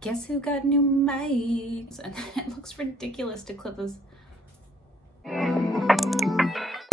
Guess who got new mics? And it looks ridiculous to clip this.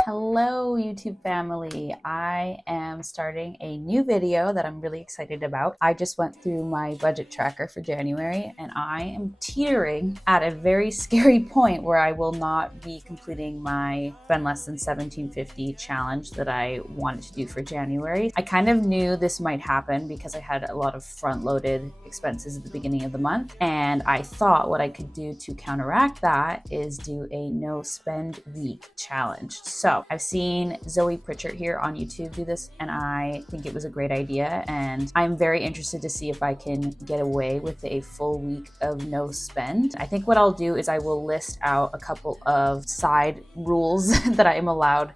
Hello YouTube family, I am starting a new video that I'm really excited about. I just went through my budget tracker for January and I am teetering at a very scary point where I will not be completing my spend less than $17.50 challenge that I wanted to do for January. I kind of knew this might happen because I had a lot of front-loaded expenses at the beginning of the month, and I thought what I could do to counteract that is do a no spend week challenge. So I've seen Zoe Pritchard here on YouTube do this and I think it was a great idea, and I'm very interested to see if I can get away with a full week of no spend. I think what I'll do is I will list out a couple of side rules that I am allowed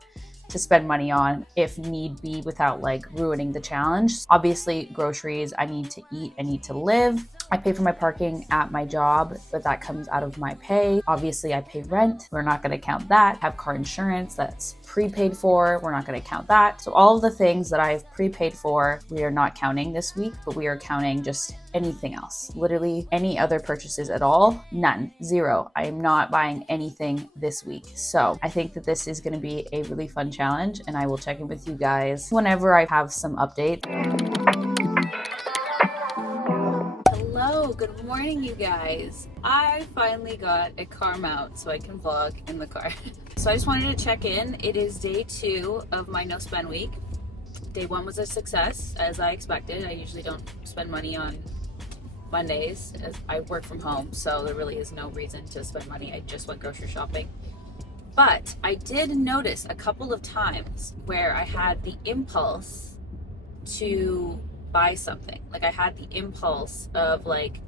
to spend money on if need be without like ruining the challenge. Obviously, groceries, I need to eat, I need to live. I pay for my parking at my job, but that comes out of my pay. Obviously, I pay rent. We're not going to count that. I have car insurance that's prepaid for. We're not going to count that. So all of the things that I've prepaid for, we are not counting this week, but we are counting just anything else. Literally any other purchases at all, none, zero. I am not buying anything this week. So I think that this is going to be a really fun challenge, and I will check in with you guys whenever I have some updates. Hello, good morning, you guys. I finally got a car mount so I can vlog in the car. So I just wanted to check in. It is day 2 of my no spend week. Day 1 was a success, as I expected. I usually don't spend money on Mondays as I work from home, so there really is no reason to spend money. I just went grocery shopping. But I did notice a couple of times where I had the impulse to buy something. Like I had the impulse of like,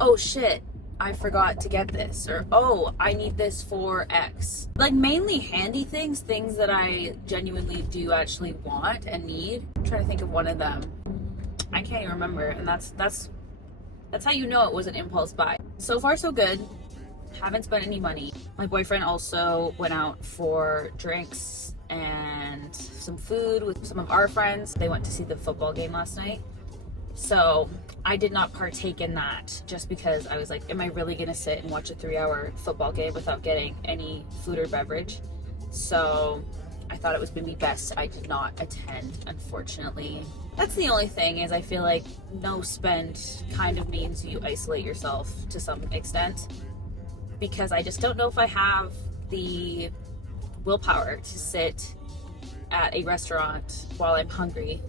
oh shit, I forgot to get this, or oh, I need this for X. Like mainly handy things that I genuinely do actually want and need. I'm trying to think of one of them. I can't even remember, and that's how you know it was an impulse buy. So far so good. Haven't spent any money. My boyfriend also went out for drinks and some food with some of our friends. They went to see the football game last night. So I did not partake in that just because I was like, am I really gonna sit and watch a 3-hour football game without getting any food or beverage? So I thought it was gonna be best I did not attend, unfortunately. That's the only thing, is I feel like no spend kind of means you isolate yourself to some extent, because I just don't know if I have the willpower to sit at a restaurant while I'm hungry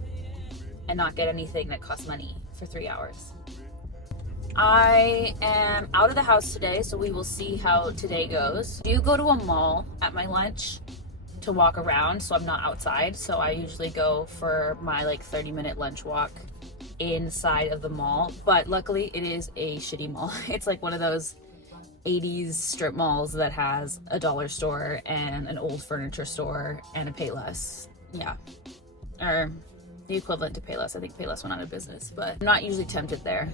and not get anything that costs money for 3 hours. I am out of the house today, so we will see how today goes. I do go to a mall at my lunch to walk around, so I'm not outside. So I usually go for my like 30-minute lunch walk inside of the mall, but luckily it is a shitty mall. It's like one of those 80s strip malls that has a dollar store and an old furniture store and a Payless. Yeah, or the equivalent to Payless. I think Payless went out of business, but I'm not usually tempted there.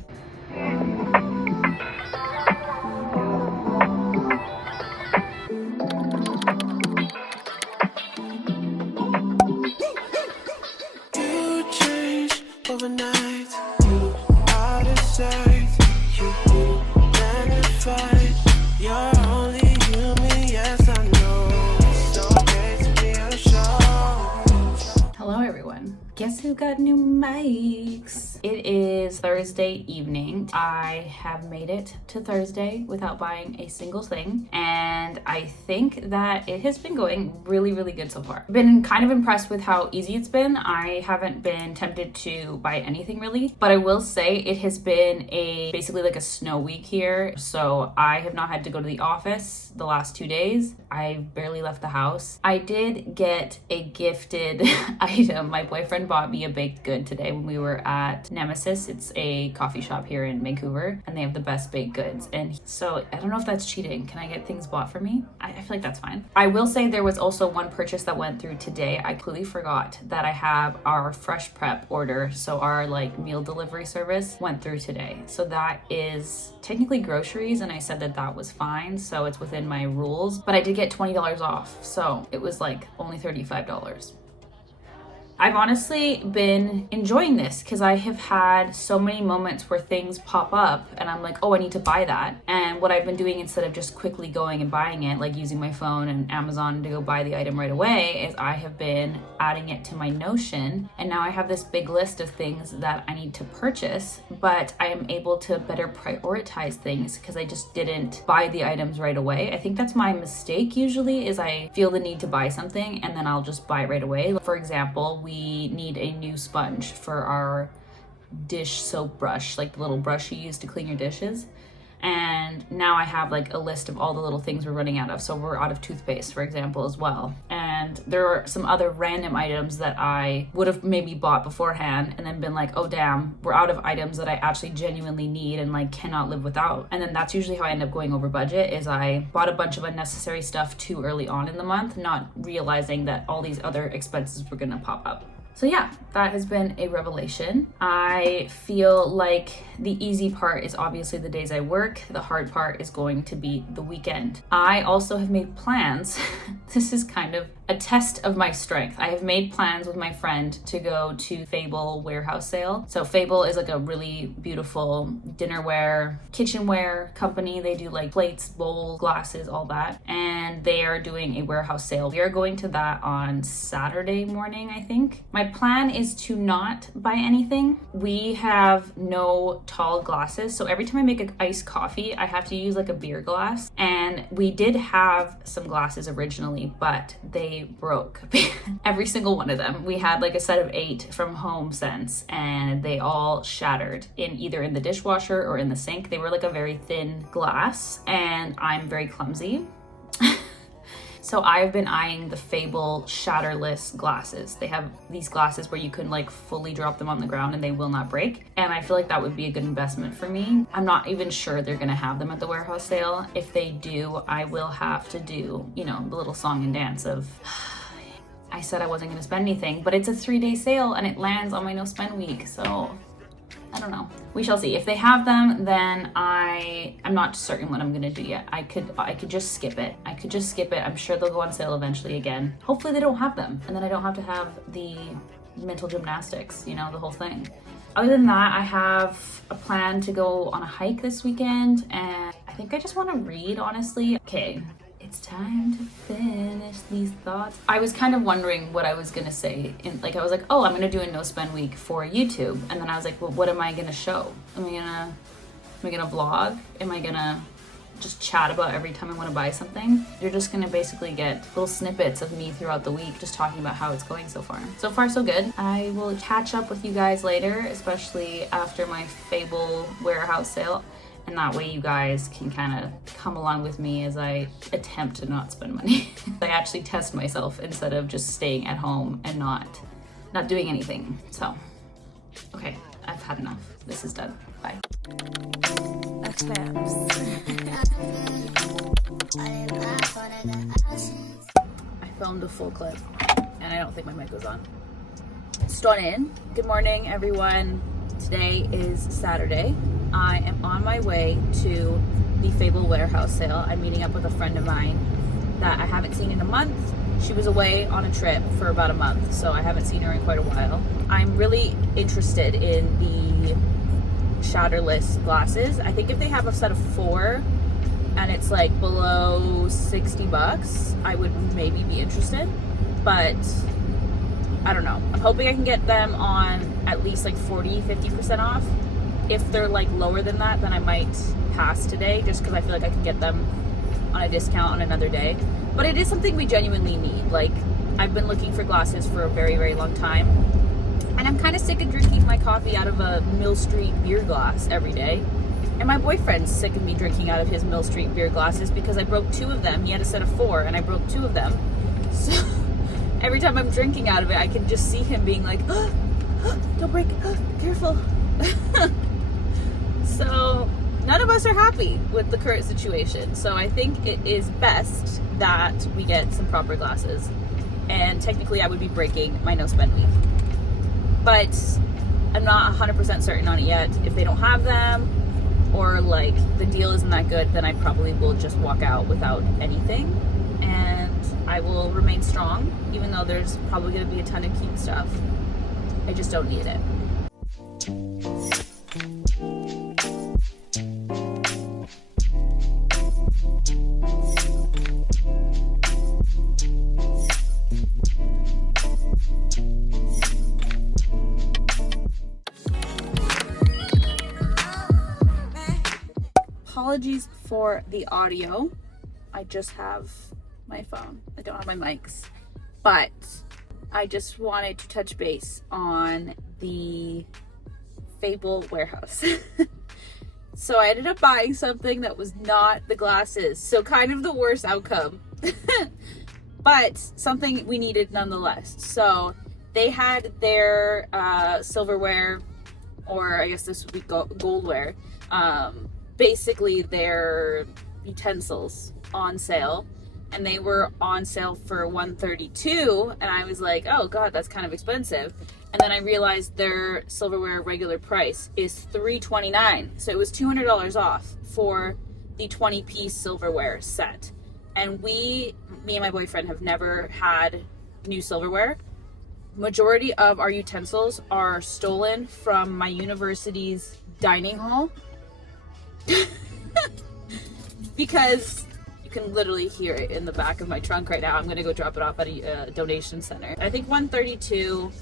You change overnight. You out of sight. You magnified. You're only human, yes I know. It's okay to be unsure. Hello everyone. Guess who got new mics? It is Thursday evening. I have made it to Thursday without buying a single thing, and I think that it has been going really, really good so far. I've been kind of impressed with how easy it's been. I haven't been tempted to buy anything really, but I will say it has been basically like a snow week here, so I have not had to go to the office the last 2 days. I barely left the house. I did get a gifted item. My boyfriend bought me a baked good today when we were at Nemesis. It's a coffee shop here in Vancouver, and they have the best baked goods. And so I don't know if that's cheating. Can I get things bought for me? I feel like that's fine. I will say there was also one purchase that went through today. I completely forgot that I have our fresh prep order. So our like meal delivery service went through today. So that is technically groceries, and I said that that was fine. So it's within my rules, but I did get $20 off. So it was like only $35. I've honestly been enjoying this because I have had so many moments where things pop up and I'm like, oh, I need to buy that. And what I've been doing instead of just quickly going and buying it, like using my phone and Amazon to go buy the item right away, is I have been adding it to my Notion. And now I have this big list of things that I need to purchase, but I am able to better prioritize things because I just didn't buy the items right away. I think that's my mistake usually, is I feel the need to buy something and then I'll just buy it right away. For example, we need a new sponge for our dish soap brush, like the little brush you use to clean your dishes. And now I have like a list of all the little things we're running out of. So we're out of toothpaste, for example, as well. And there are some other random items that I would have maybe bought beforehand and then been like, oh damn, we're out of items that I actually genuinely need and like cannot live without. And then that's usually how I end up going over budget, is I bought a bunch of unnecessary stuff too early on in the month, not realizing that all these other expenses were gonna pop up. So yeah, that has been a revelation. I feel like the easy part is obviously the days I work. The hard part is going to be the weekend. I also have made plans. This is kind of a test of my strength. I have made plans with my friend to go to Fable warehouse sale. So Fable is like a really beautiful dinnerware, kitchenware company. They do like plates, bowls, glasses, all that. And they are doing a warehouse sale. We are going to that on Saturday morning, I think. My plan is to not buy anything. We have no tall glasses. So every time I make an iced coffee, I have to use like a beer glass. And we did have some glasses originally, but they broke. Every single one of them. We had like a set of 8 from Home Sense and they all shattered either in the dishwasher or in the sink. They were like a very thin glass and I'm very clumsy. So I've been eyeing the Fable shatterless glasses. They have these glasses where you can like fully drop them on the ground and they will not break. And I feel like that would be a good investment for me. I'm not even sure they're gonna have them at the warehouse sale. If they do, I will have to do, you know, the little song and dance of, I said I wasn't gonna spend anything, but it's a 3-day sale and it lands on my no spend week. So I don't know. We shall see. If they have them, then I'm not certain what I'm gonna do yet. I could just skip it. I could just skip it. I'm sure they'll go on sale eventually again. Hopefully they don't have them, and then I don't have to have the mental gymnastics, you know, the whole thing. Other than that, I have a plan to go on a hike this weekend, and I think I just want to read, honestly. Okay. It's time to finish these thoughts. I was kind of wondering what I was gonna say. I was like, oh, I'm gonna do a no spend week for YouTube. And then I was like, well, what am I gonna show? Am I gonna vlog? Am I gonna just chat about every time I wanna buy something? You're just gonna basically get little snippets of me throughout the week, just talking about how it's going so far. So far, so good. I will catch up with you guys later, especially after my Fable warehouse sale. And that way you guys can kind of come along with me as I attempt to not spend money. I actually test myself instead of just staying at home and not doing anything. So, okay, I've had enough. This is done. Bye. I filmed a full clip and I don't think my mic was on. Stunning. Good morning, everyone. Today is Saturday. I am on my way to the Fable warehouse sale. I'm meeting up with a friend of mine that I haven't seen in a month. She was away on a trip for about a month, so I haven't seen her in quite a while. I'm really interested in the shatterless glasses. I think if they have a set of 4 and it's like below $60, I would maybe be interested, but I don't know. I'm hoping I can get them on at least like 40-50% off. If they're like lower than that, then I might pass today just because I feel like I can get them on a discount on another day. But it is something we genuinely need. Like, I've been looking for glasses for a very, very long time. And I'm kind of sick of drinking my coffee out of a Mill Street beer glass every day. And my boyfriend's sick of me drinking out of his Mill Street beer glasses because I broke 2 of them. He had a set of 4 and I broke 2 of them. So every time I'm drinking out of it, I can just see him being like, oh, don't break, careful. So none of us are happy with the current situation. So I think it is best that we get some proper glasses. And technically I would be breaking my no spend week. But I'm not 100% certain on it yet. If they don't have them or like the deal isn't that good, then I probably will just walk out without anything. And I will remain strong, even though there's probably going to be a ton of cute stuff. I just don't need it. Apologies for the audio. I just have my phone. I don't have my mics. But I just wanted to touch base on the Fable warehouse. So I ended up buying something that was not the glasses. So kind of the worst outcome. But something we needed nonetheless. So they had their silverware, or I guess this would be goldware, basically their utensils on sale, and they were on sale for $132, and I was like, oh god, that's kind of expensive. And then I realized their silverware regular price is $329, so it was $200 off for the 20-piece silverware set. And me and my boyfriend have never had new silverware. Majority of our utensils are stolen from my university's dining hall. Because you can literally hear it in the back of my trunk right now. I'm gonna go drop it off at a donation center. I think $132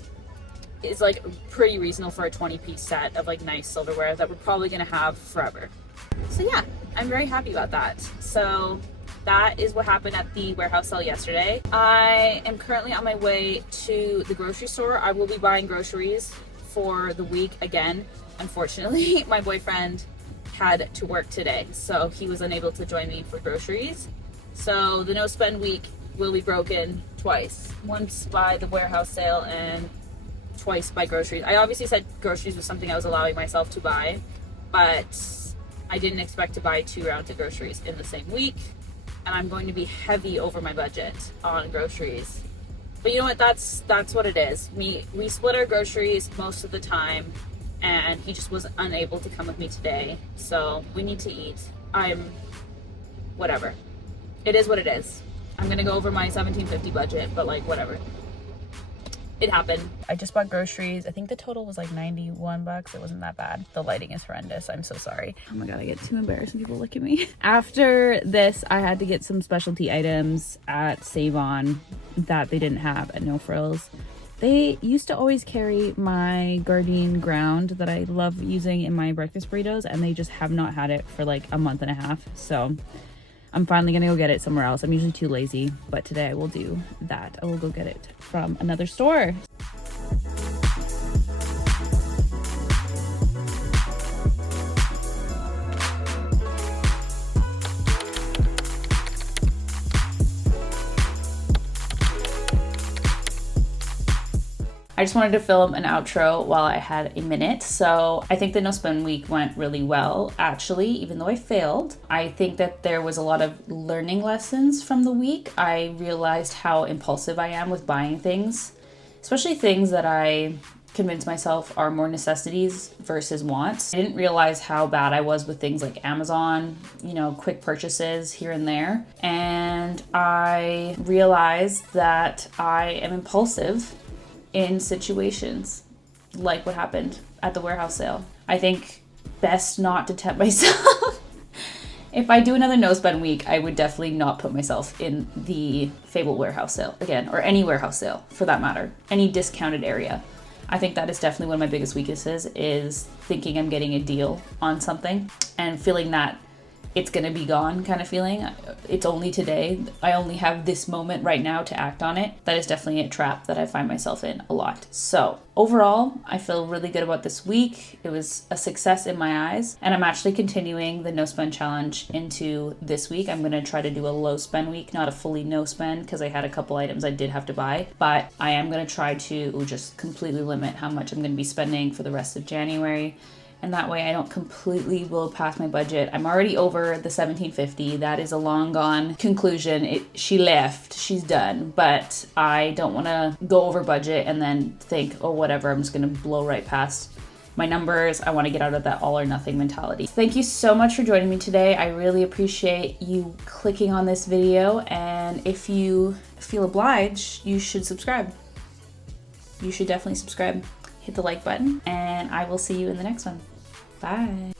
is like pretty reasonable for a 20-piece set of like nice silverware that we're probably gonna have forever. So yeah, I'm very happy about that. So that is what happened at the warehouse sale yesterday. I am currently on my way to the grocery store. I will be buying groceries for the week again. Unfortunately, my boyfriend had to work today, so he was unable to join me for groceries. So the no spend week will be broken twice. Once by the warehouse sale and twice by groceries. I obviously said groceries was something I was allowing myself to buy, but I didn't expect to buy 2 rounds of groceries in the same week, and I'm going to be heavy over my budget on groceries. But you know what, that's what it is. We split our groceries most of the time, and he just was unable to come with me today. So we need to eat. Whatever. It is what it is. I'm gonna go over my $17.50 budget, but like whatever. It happened. I just bought groceries. I think the total was like $91. It wasn't that bad. The lighting is horrendous. I'm so sorry. Oh my god, I get too embarrassed when people look at me. After this, I had to get some specialty items at Save On that they didn't have at No Frills. They used to always carry my Gardein ground that I love using in my breakfast burritos, and they just have not had it for like a month and a half. So I'm finally gonna go get it somewhere else. I'm usually too lazy, but today I will do that. I will go get it from another store. I just wanted to film an outro while I had a minute. So I think the no spend week went really well, actually, even though I failed. I think that there was a lot of learning lessons from the week. I realized how impulsive I am with buying things, especially things that I convince myself are more necessities versus wants. I didn't realize how bad I was with things like Amazon, quick purchases here and there. And I realized that I am impulsive in situations like what happened at the warehouse sale. I think best not to tempt myself. If I do another no spend week, I would definitely not put myself in the Fable warehouse sale again, or any warehouse sale for that matter, any discounted area. I think that is definitely one of my biggest weaknesses, is thinking I'm getting a deal on something and feeling that it's gonna be gone kind of feeling. It's only today. I only have this moment right now to act on it. That is definitely a trap that I find myself in a lot. So overall, I feel really good about this week. It was a success in my eyes, and I'm actually continuing the no spend challenge into this week. I'm gonna try to do a low spend week, not a fully no spend, because I had a couple items I did have to buy, but I am gonna try to just completely limit how much I'm gonna be spending for the rest of January. And that way I don't completely blow past my budget. I'm already over the $17.50. That is a long gone conclusion. She left, she's done. But I don't want to go over budget and then think, oh, whatever, I'm just going to blow right past my numbers. I want to get out of that all or nothing mentality. Thank you so much for joining me today. I really appreciate you clicking on this video, and if you feel obliged, you should subscribe. You should definitely subscribe. Hit the like button, and I will see you in the next one. Bye.